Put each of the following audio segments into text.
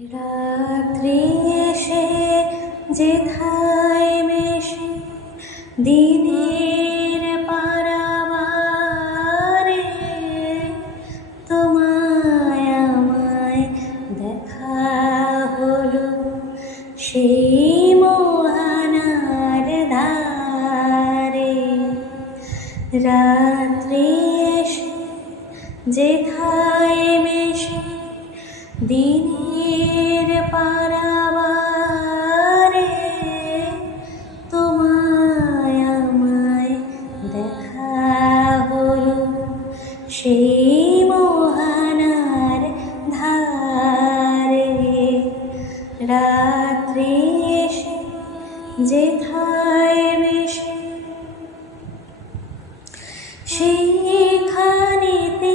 রাত্রি এসে যেথায় মেশে দিনের পারাবারে, তোমায় আমায় দেখা হলো সেই মোহনার ধারে। রাত্রি এসে যেথায় মেশে দিনের পারাবারে, তোমায় আমায় দেখা হলো সেই মোহনার ধারে। রাত্রি এসে যেথায় মেশে সেইখানেতে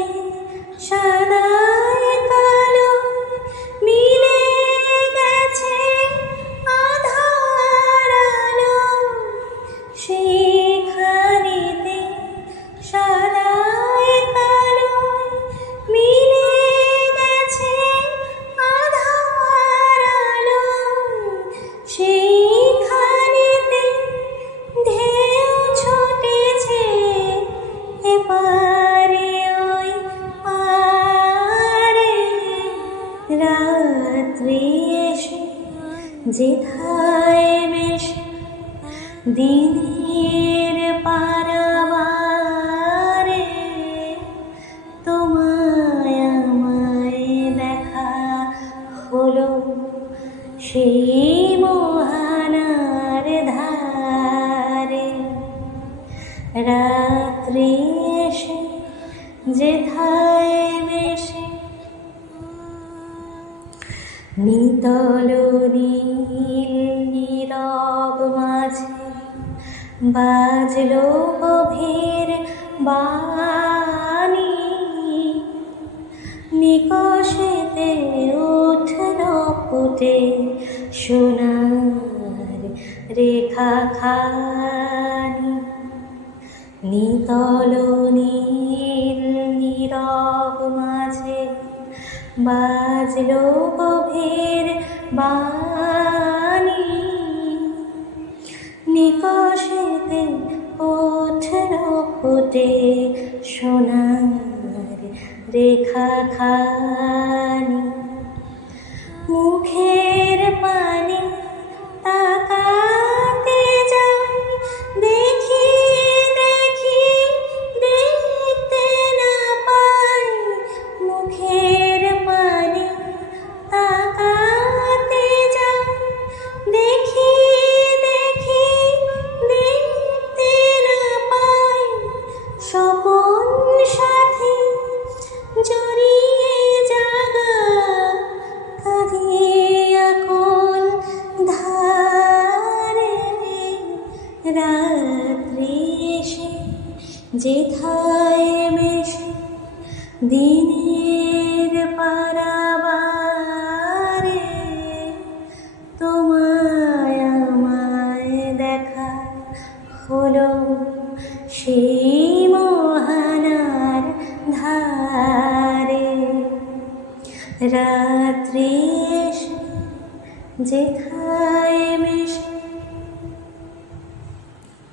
সাদায় কালো মিলে গেছে আঁধার আলো। সেইখানেতে সাদায় কালো মিলে গেছে আঁধার আলো। সেইখানেতে ঢেউ ছুটেছে এপারে ওই পারে। রাত্রি এসে যেথায় মেশে দিনের পারাবারে, তোমায় আমায় দেখা হলো সেই মোহনার ধারে। রাত্রি এসে যেথায় মেশে নিতল নীল নীরব মাঝে বাজলো গভীর বাণী। নিকষেতে উঠল ফুটে সোনার রেখাখানি। নিতল নীল নীরব মাঝে বাজলো গভীর বাণী। নিকষেতে উঠল ফুটে সোনার রেখাখানি। মুখের পানে তাকাতে যাই, দেখি দেখি দেখতে না পাই। মুখের পানে তাকাতে যাই, দেখি দেখি দেখতে না পাই। স্বপন সাথী জড়িয়ে জাগা কাঁদিয়া কোন ধারে। রাত্রি এসে যেথায় মেশে দিনের পারাবারে, তোমায় আমায় দেখা হলো সেই মোহনার ধারে। রাত্রি এসে যেথায়